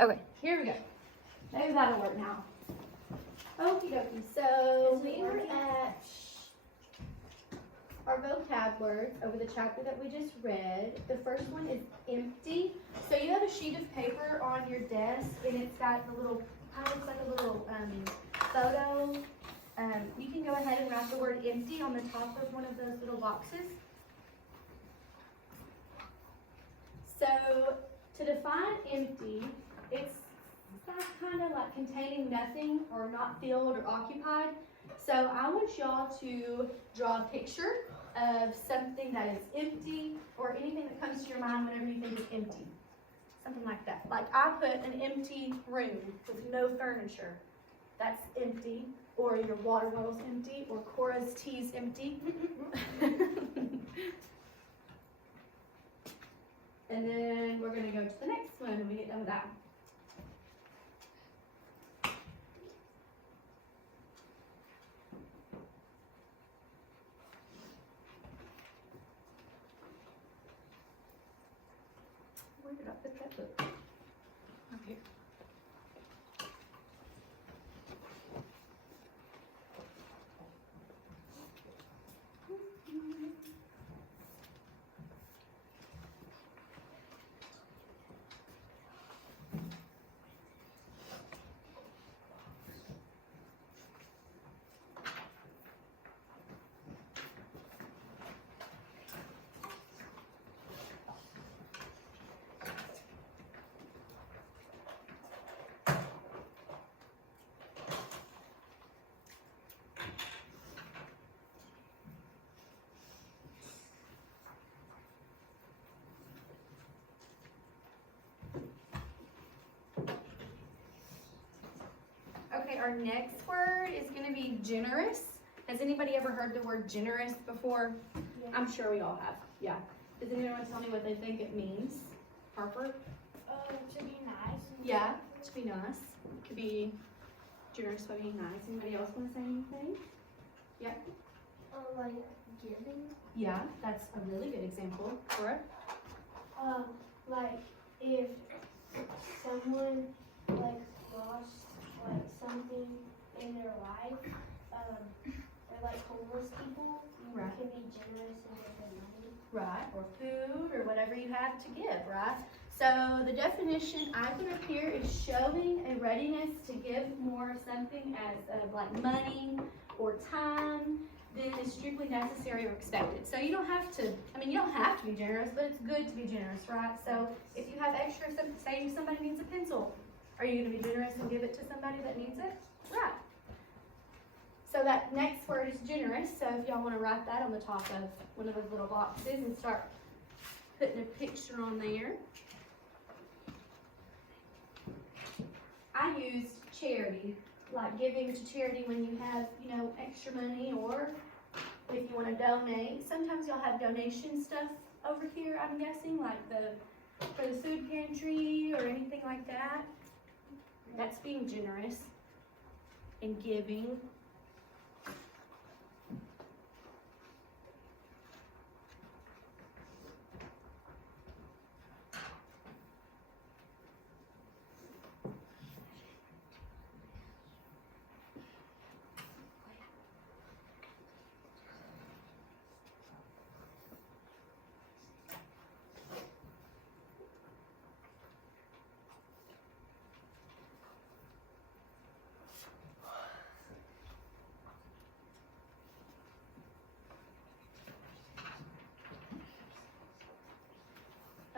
Okay, here we go. Maybe that'll work now. Okie dokie. So we were at our vocab words over the chapter that we just read. The first one is empty. So you have a sheet of paper on your desk, and it's got the little, kind of looks like a little photo. You can go ahead and write the word empty on the top of one of those little boxes. So to define empty, it's kind of like containing nothing or not filled or occupied. So I want y'all to draw a picture of something that is empty or anything that comes to your mind whenever you think of empty. Something like that. Like I put an empty room with no furniture. That's empty. Or your water bottle's empty. Or Cora's tea's empty. And then we're going to go to the next one when we get done with that. Where did I put that book? Up here. Okay, our next word is going to be generous. Has anybody ever heard the word generous before? Yeah. I'm sure we all have. Yeah. Does anyone tell me what they think it means? Harper? To be nice. Yeah, to be nice. It could be generous by being nice. Anybody else want to say anything? Yeah. Like giving. Yeah, that's a really good example. Cora? Like if someone like lost like something in their life, or like homeless people, you Right. can be generous and give them money. Right, or food, or whatever you have to give, right? So the definition I put up here is showing a readiness to give more something as of like money or time than is strictly necessary or expected. So you don't have to, you don't have to be generous, but it's good to be generous, right? So if you have extra, say somebody needs a pencil, are you going to be generous and give it to somebody that needs it? Right. So that next word is generous. So if y'all want to write that on the top of one of those little boxes and start putting a picture on there. I used charity, like giving to charity when you have, extra money, or if you want to donate. Sometimes y'all have donation stuff over here, I'm guessing, like for the food pantry or anything like that. That's being generous and giving.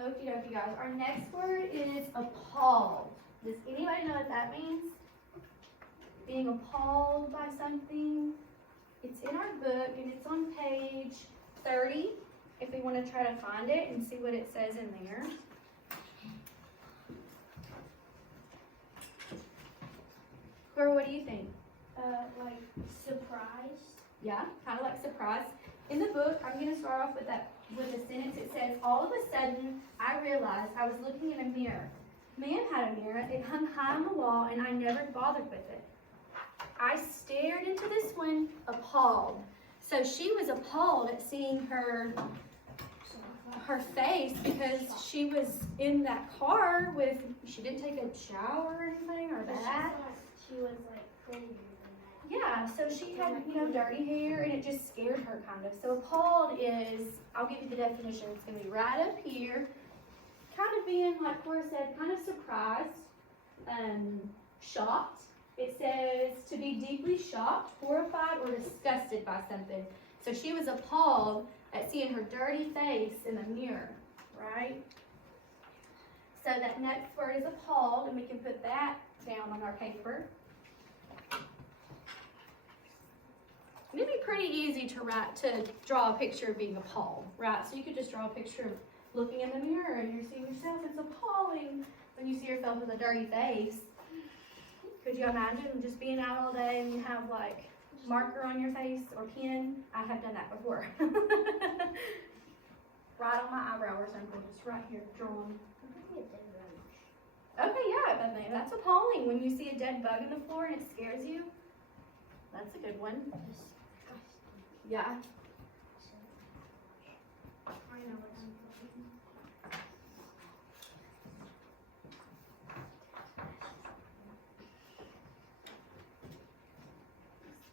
Okie dokie, guys. Our next word is appalled. Does anybody know what that means? Being appalled by something. It's in our book and it's on page 30 if we want to try to find it and see what it says in there. Cora, what do you think? Like surprised. Yeah, kind of like surprise. In the book, I'm going to start off with a sentence. It says, all of a sudden, I realized I was looking in a mirror. Man had a mirror. It hung high on the wall, and I never bothered with it. I stared into this one, appalled. So she was appalled at seeing her her face because she was in that car with, she didn't take a shower or anything or But she bath. thought she was like prettier than that. Yeah, so she had, dirty hair and it just scared her kind of. So appalled is, I'll give you the definition, it's gonna be right up here. Kind of being, like Cora said, kind of surprised, shocked. It says to be deeply shocked, horrified, or disgusted by something. So she was appalled at seeing her dirty face in the mirror, right? So that next word is appalled, and we can put that down on our paper. It'd be pretty easy to draw a picture of being appalled, right? So you could just draw a picture of looking in the mirror and you're seeing yourself. It's appalling when you see yourself with a dirty face. Could you imagine just being out all day and you have like marker on your face or pen? I have done that before. Right on my eyebrow or something, just right here, drawn. Okay, yeah, but that's appalling when you see a dead bug in the floor and it scares you. That's a good one. Yeah. I know what I'm thinking.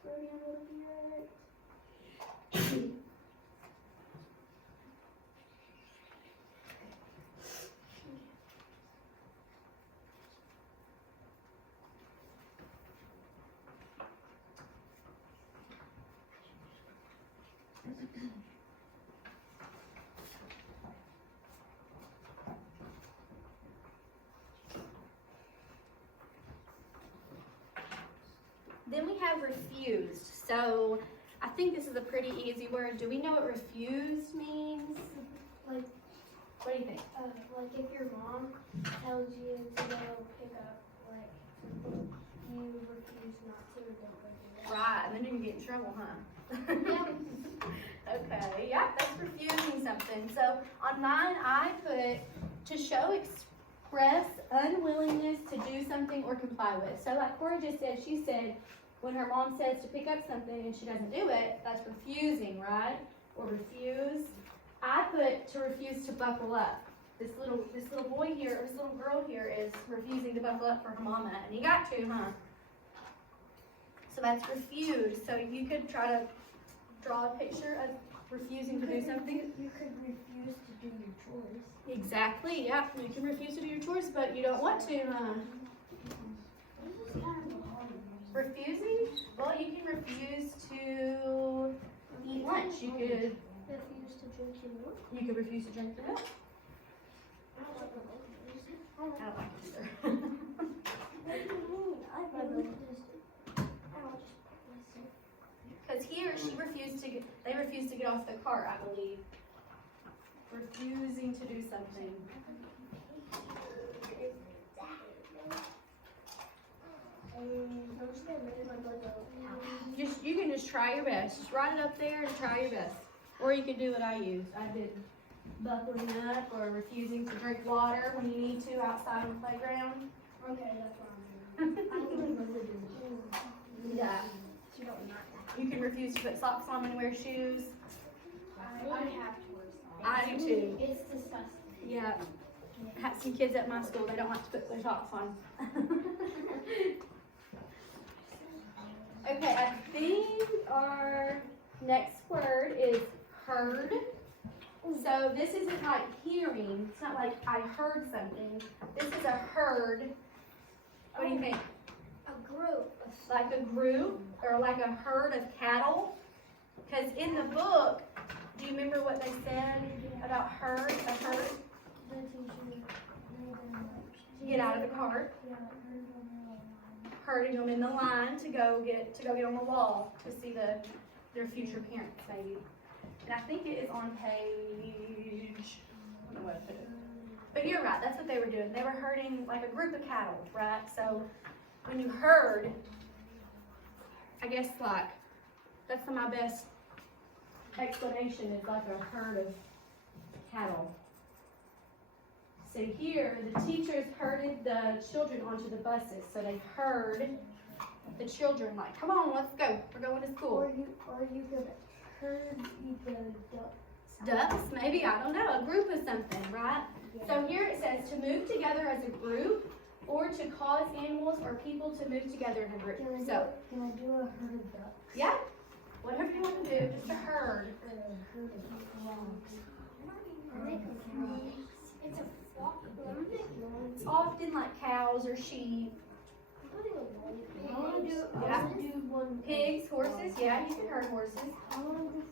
Scroll down a little bit. Then we have refused. So I think this is a pretty easy word. Do we know what refused means? Like, What do you think? like if your mom tells you to go pick up like something, you refuse not to or don't go do it. Right, and then you get in trouble, huh? Yeah. Okay, yeah, that's refusing something. So on mine, I put to show express unwillingness to do something or comply with. So like Cora just said, she said when her mom says to pick up something and she doesn't do it, that's refusing, right? Or refuse. I put to refuse to buckle up. This little boy here, or this little girl here is refusing to buckle up for her mama, and you got to, huh? So that's refuse. So you could try to draw a picture of refusing to do something. You could refuse to do your chores. Exactly, yeah. You can refuse to do your chores, but you don't want to, huh? This is kind of a hard one. Refusing? Well, you can refuse to eat lunch. You could Refuse to drink your milk. refuse to drink the milk. I don't like the milk. I don't like it either. What do you mean? I love this. I'll just listen. Because here, they refused to get off the cart, I believe. Refusing to do something. You can just try your best. Just write it up there and try your best. Or you can do what I used. I did buckling up or refusing to drink water when you need to outside on the playground. Okay, that's what I'm doing. I don't remember doing it. Yeah. You don't not. You can refuse to put socks on and wear shoes. I have to wear socks. I do too. It's disgusting. Yeah. I have some kids at my school, they don't like to put their socks on. Okay, I think our next word is heard. So this isn't like hearing. It's not like I heard something. This is a herd. What do you think? A group of Like a group or like a herd of cattle? Because in the book, do you remember what they said about herd? A herd? the teacher made them Get out of the cart. Herding them in the line to go get on the wall to see their future parents maybe. And I think it is on page, I don't know what I put it. But you're right, that's what they were doing. They were herding like a group of cattle, right? So when you herd, I guess like, that's my best explanation is like a herd of cattle. So here, the teachers herded the children onto the buses. So they herd the children like, come on, let's go. We're going to school. Or you could herd the ducks. Ducks, maybe, I don't know, a group of something, right? So here it says to move together as a group or to cause animals or people to move together in a group. So, Can I do a herd of ducks? yeah, whatever you want to do, just a herd. Or a herd of frogs? It's a flock. It's often like cows or sheep. I want to do one. Pigs, horses, yeah, you can herd horses. I want to do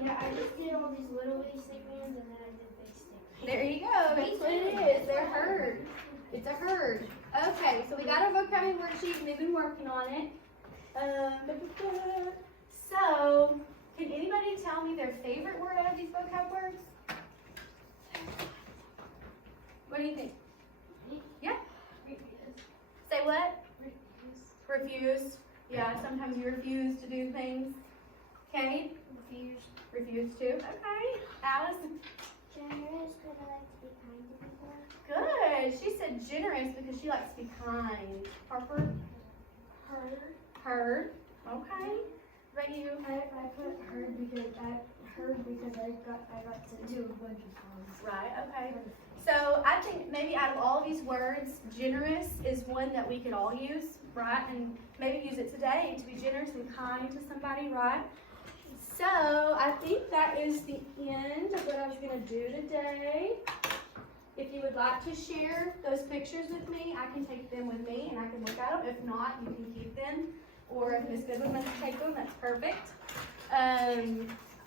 Yeah, I just did all these little bitty stick ones and then I did big stick. There you go, that's what it is, they're herd. It's a herd. Okay, so we got our vocabulary worksheet, we've been working on it. So, can anybody tell me their favorite word out of these vocab words? What do you think? Yeah? Say what? Refuse. Yeah, sometimes you refuse to do things. Okay? Refuse to. Okay. Alice? Generous because I like to be kind to people. Good. She said generous because she likes to be kind. Harper? Herd. Okay. What about you? I put herd because I got to do a bunch of songs. Right, okay. So I think maybe out of all these words, generous is one that we could all use, right? And maybe use it today to be generous and kind to somebody, right? So I think that is the end of what I was going to do today. If you would like to share those pictures with me, I can take them with me and I can look at them. If not, you can keep them. Or if Ms. Goodwin wants to take them, that's perfect.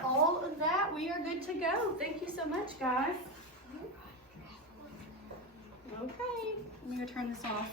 All of that, we are good to go. Thank you so much, guys. Okay, let me go turn this off.